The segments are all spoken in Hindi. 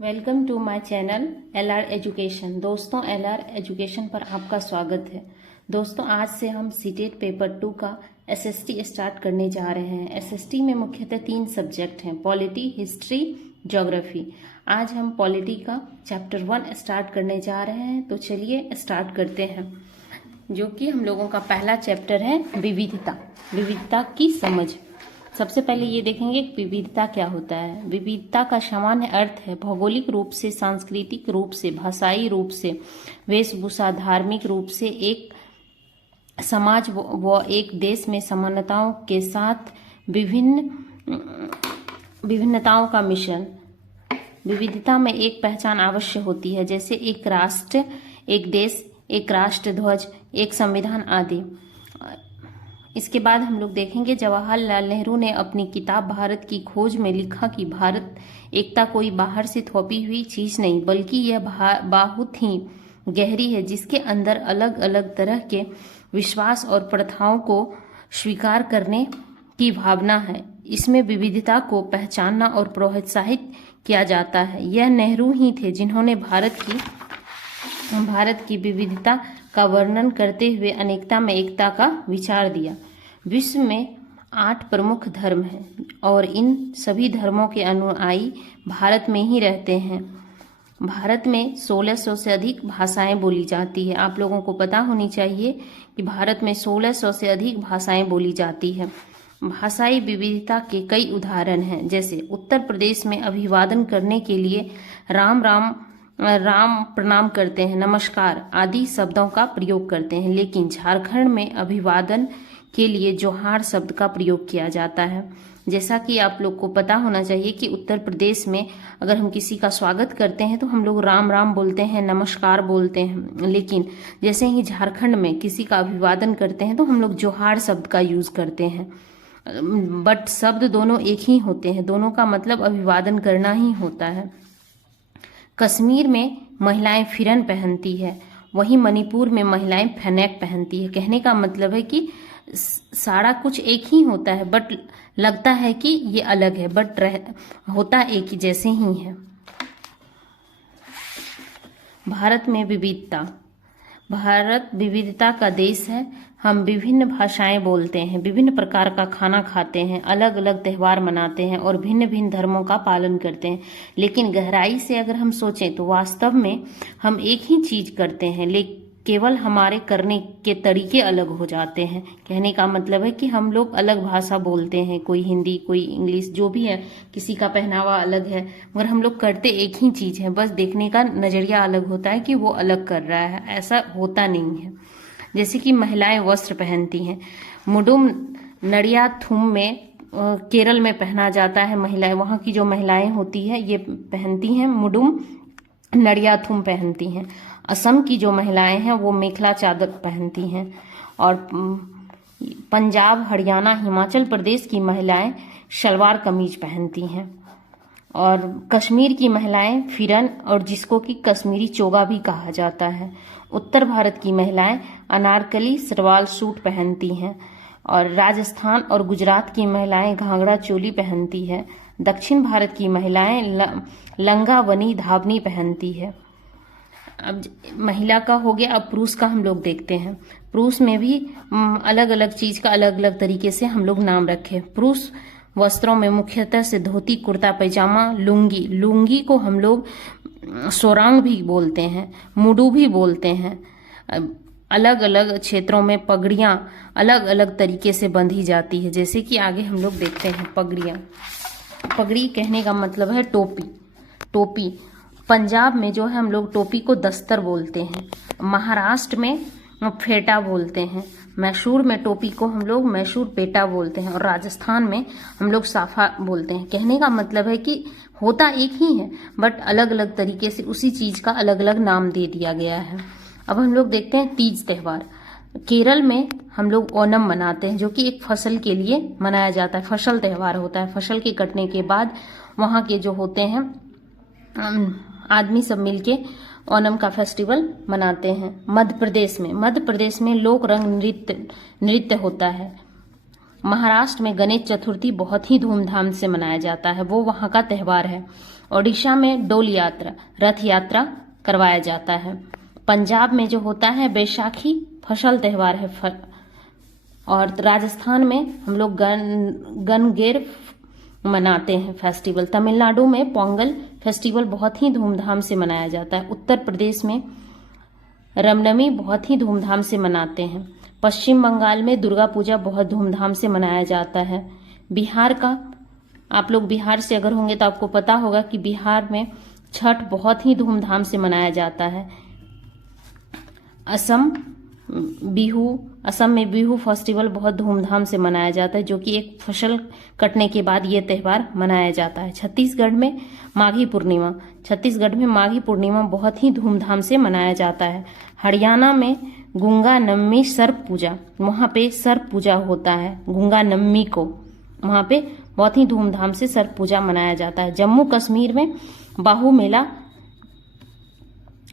Welcome to my channel LR education. दोस्तों, LR एजुकेशन पर आपका स्वागत है। दोस्तों, आज से हम सीटेट पेपर 2 का SST स्टार्ट करने जा रहे हैं। SST में मुख्यतः 3 सब्जेक्ट हैं, पॉलिटी, हिस्ट्री, ज्योग्राफी। आज हम पॉलिटी का चैप्टर 1 स्टार्ट करने जा रहे हैं, तो चलिए स्टार्ट करते हैं, जो कि हम लोगों का पहला चैप्टर है विविधता की समझ। सबसे पहले ये देखेंगे कि विविधता क्या होता है। विविधता का सामान्य अर्थ है भौगोलिक रूप से, सांस्कृतिक रूप से, भाषाई रूप से, वेशभूषा, धार्मिक रूप से एक समाज व एक देश में समानताओं के साथ विभिन्नताओं का मिश्रण। विविधता में एक पहचान अवश्य होती है, जैसे एक राष्ट्र, एक देश, एक राष्ट्र ध्वज, एक संविधान आदि। इसके बाद हम लोग देखेंगे जवाहरलाल नेहरू ने अपनी किताब भारत की खोज में लिखा कि भारत एकता कोई बाहर से थोपी हुई चीज नहीं, बल्कि यह बहुत ही गहरी है, जिसके अंदर अलग अलग तरह के विश्वास और प्रथाओं को स्वीकार करने की भावना है। इसमें विविधता को पहचानना और प्रोत्साहित किया जाता है। यह नेहरू ही थे जिन्होंने भारत की विविधता का वर्णन करते हुए अनेकता में एकता का विचार दिया। विश्व में 8 प्रमुख धर्म हैं और इन सभी धर्मों के अनुयायी भारत में ही रहते हैं। भारत में 1600 से अधिक भाषाएं बोली जाती है। आप लोगों को पता होनी चाहिए कि भारत में 1600 से अधिक भाषाएं बोली जाती है। भाषाई विविधता के कई उदाहरण हैं, जैसे उत्तर प्रदेश में अभिवादन करने के लिए राम प्रणाम करते हैं, नमस्कार आदि शब्दों का प्रयोग करते हैं, लेकिन झारखंड में अभिवादन के लिए जोहार शब्द का प्रयोग किया जाता है। जैसा कि आप लोग को पता होना चाहिए कि उत्तर प्रदेश में अगर हम किसी का स्वागत करते हैं तो हम लोग राम राम बोलते हैं, नमस्कार बोलते हैं, लेकिन जैसे ही झारखंड में किसी का अभिवादन करते हैं तो हम लोग जोहार शब्द का यूज करते हैं। बट शब्द दोनों एक ही होते हैं, दोनों का मतलब अभिवादन करना ही होता है। कश्मीर में महिलाएं फिरन पहनती है, वहीं मणिपुर में महिलाएं फैनेक पहनती है। कहने का मतलब है कि सारा कुछ एक ही होता है, बट लगता है कि ये अलग है, बट होता एक ही जैसे ही है। भारत में विविधता। भारत विविधता का देश है। हम विभिन्न भाषाएं बोलते हैं, विभिन्न प्रकार का खाना खाते हैं, अलग अलग त्यौहार मनाते हैं और भिन्न भिन्न धर्मों का पालन करते हैं। लेकिन गहराई से अगर हम सोचें तो वास्तव में हम एक ही चीज करते हैं, लेकिन केवल हमारे करने के तरीके अलग हो जाते हैं। कहने का मतलब है कि हम लोग अलग भाषा बोलते हैं, कोई हिंदी, कोई इंग्लिश, जो भी है, किसी का पहनावा अलग है, मगर हम लोग करते एक ही चीज है, बस देखने का नजरिया अलग होता है कि वो अलग कर रहा है। ऐसा होता नहीं है। जैसे कि महिलाएं वस्त्र पहनती हैं, मुडुम नड़ियाथुम में केरल में पहना जाता है। महिलाएं, वहाँ की जो महिलाएं होती है ये पहनती हैं, मुडुम नड़ियाथुम पहनती हैं। असम की जो महिलाएं हैं वो मेखला चादर पहनती हैं, और पंजाब, हरियाणा, हिमाचल प्रदेश की महिलाएं शलवार कमीज पहनती हैं, और कश्मीर की महिलाएं फिरन, और जिसको कि कश्मीरी चोगा भी कहा जाता है। उत्तर भारत की महिलाएं अनारकली सलवार सूट पहनती हैं, और राजस्थान और गुजरात की महिलाएं घाघरा चोली पहनती है। दक्षिण भारत की महिलाएं लंगा वनी धावनी पहनती है। अब महिला का हो गया, अब पुरुष का हम लोग देखते हैं। पुरुष में भी अलग अलग चीज का अलग अलग तरीके से हम लोग नाम रखे। पुरुष वस्त्रों में मुख्यतः से धोती, कुर्ता पैजामा, लुंगी को हम लोग सोरांग भी बोलते हैं, मुडू भी बोलते हैं। अलग अलग क्षेत्रों में पगड़ियां अलग अलग तरीके से बंधी जाती है, जैसे कि आगे हम लोग देखते हैं। पगड़ी कहने का मतलब है टोपी। पंजाब में जो है हम लोग टोपी को दस्तर बोलते हैं। महाराष्ट्र में फेटा बोलते हैं। मैसूर में टोपी को हम लोग मैसूर पेटा बोलते हैं, और राजस्थान में हम लोग साफा बोलते हैं। कहने का मतलब है कि होता एक ही है, बट अलग अलग तरीके से उसी चीज का अलग अलग नाम दे दिया गया है। अब हम लोग देखते हैं तीज त्यौहार। केरल में हम लोग ओणम मनाते हैं, जो कि एक फसल के लिए मनाया जाता है, फसल त्यौहार होता है। फसल के कटने के बाद वहाँ के जो होते हैं आदमी सब मिलके ओणम का फेस्टिवल मनाते हैं। मध्य प्रदेश में लोक रंग नृत्य होता है। महाराष्ट्र में गणेश चतुर्थी बहुत ही धूमधाम से मनाया जाता है, वो वहाँ का त्यौहार है। ओडिशा में डोल यात्रा, रथ यात्रा करवाया जाता है। पंजाब में जो होता है बैसाखी फसल त्योहार है। और राजस्थान में हम लोग गनगेर मनाते हैं फेस्टिवल। तमिलनाडु में पोंगल फेस्टिवल बहुत ही धूमधाम से मनाया जाता है। उत्तर प्रदेश में रामनवमी बहुत ही धूमधाम से मनाते हैं। पश्चिम बंगाल में दुर्गा पूजा बहुत धूमधाम से मनाया जाता है। बिहार का, आप लोग बिहार से अगर होंगे तो आपको पता होगा कि बिहार में छठ बहुत ही धूमधाम से मनाया जाता है। असम में बिहू फेस्टिवल बहुत धूमधाम से मनाया जाता है, जो कि एक फसल कटने के बाद ये त्यौहार मनाया जाता है। छत्तीसगढ़ में माघी पूर्णिमा बहुत ही धूमधाम से मनाया जाता है। हरियाणा में गुंगा नवमी सर्प पूजा, वहां पे सर्प पूजा होता है। गुंगा नवमी को वहां पे बहुत ही धूमधाम से सर्प पूजा मनाया जाता है। जम्मू कश्मीर में बाहू मेला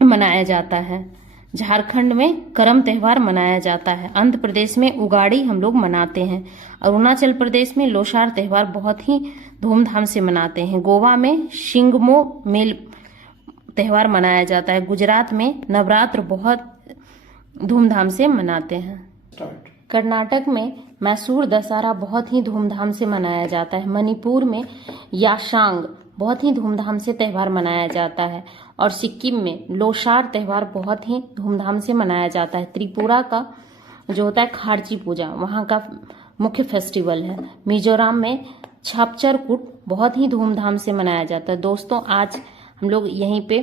मनाया जाता है। झारखंड में करम त्योहार मनाया जाता है। आंध्र प्रदेश में उगाड़ी हम लोग मनाते हैं। अरुणाचल प्रदेश में लोसार त्योहार बहुत ही धूमधाम से मनाते हैं। गोवा में शिंगमो मेल त्योहार मनाया जाता है। गुजरात में नवरात्र बहुत धूमधाम से मनाते हैं। कर्नाटक में मैसूर दशहरा बहुत ही धूमधाम से मनाया जाता है। मणिपुर में याशांग बहुत ही धूमधाम से त्यौहार मनाया जाता है। और सिक्किम में लोसार त्यौहार बहुत ही धूमधाम से मनाया जाता है। त्रिपुरा का जो होता है खारची पूजा, वहाँ का मुख्य फेस्टिवल है। मिजोरम में छापचरकूट बहुत ही धूमधाम से मनाया जाता है। दोस्तों, आज हम लोग यहीं पे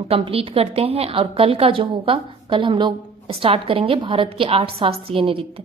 कंप्लीट करते हैं और कल का जो होगा, कल हम लोग स्टार्ट करेंगे भारत के 8 शास्त्रीय नृत्य।